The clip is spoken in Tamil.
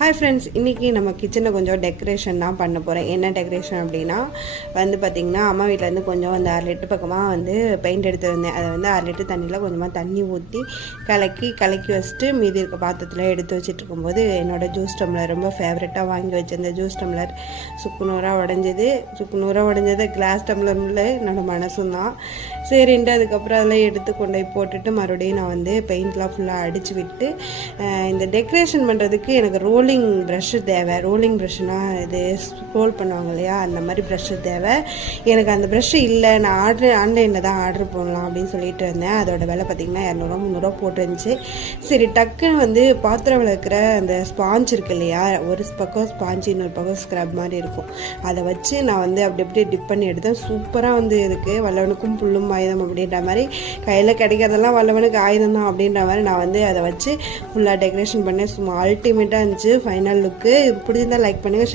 ஹாய் ஃப்ரெண்ட்ஸ், இன்றைக்கி நம்ம கிச்சனில் கொஞ்சம் டெக்கரேஷன் தான் பண்ண போகிறேன். என்ன டெக்கரேஷன் அப்படின்னா பார்த்திங்கன்னா, அம்மா வீட்டிலேருந்து கொஞ்சம் அந்த 6 லிட்டர் பக்கமாக பெயிண்ட் எடுத்துருந்தேன். அதை 6 லிட்டர் தண்ணியில் கொஞ்சமாக தண்ணி ஊற்றி கலக்கி வச்சுட்டு மீதி இருக்க பாத்திரத்தில் எடுத்து வச்சுட்டு இருக்கும்போது என்னோடய ஜூஸ் டம்ளர் ரொம்ப ஃபேவரட்டாக வாங்கி வச்சிருந்த ஜூஸ் டம்ளர் சுக்குநூறாக உடஞ்சது. கிளாஸ் டம்ளரில் என்னோடய மனசும் தான் சரின்ட்டு அதுக்கப்புறம் அதெல்லாம் எடுத்து கொண்டு போய் போட்டுட்டு மறுபடியும் நான் பெயிண்ட்லாம் ஃபுல்லாக அடித்து விட்டு இந்த டெக்கரேஷன் பண்ணுறதுக்கு எனக்கு ரோலிங் ப்ரஷ்ஷு தேவை. ரோலிங் ப்ரஷ்னால் இது ஸ்க்ரோல் பண்ணுவாங்க இல்லையா, அந்த மாதிரி ப்ரஷ்ஷு தேவை. எனக்கு அந்த ப்ரஷ்ஷு இல்லை. நான் ஆன்லைனில் தான் ஆர்டர் பண்ணலாம் அப்படின்னு சொல்லிட்டு இருந்தேன். அதோட விலை பார்த்திங்கன்னா 200-300 போட்டுருந்துச்சு. சரி, டக்குன்னு பாத்திரம் விளக்குற அந்த ஸ்பாஞ்ச் இருக்கு இல்லையா, ஒரு பக்கம் ஸ்பாஞ்சு இன்னொரு பக்கம் ஸ்க்ரப் மாதிரி இருக்கும். அதை வச்சு நான் அப்படி அப்படியே டிப் பண்ணி எடுத்தேன். சூப்பராக இருக்குது. வல்லவனுக்கும் புல்லும் ஆயுதம் அப்படின்ற மாதிரி, கையில் கிடைக்கிறதெல்லாம் வல்லவனுக்கு ஆயுதம் தான் அப்படின்ற மாதிரி நான் அதை வச்சு ஃபுல்லாக டெக்கரேஷன் பண்ணேன். சும்மா அல்டிமேட்டாக இருந்துச்சு ஃபைனல் லுக்கு. பிடிச்சிருந்தால் லைக் பண்ணுங்கள்.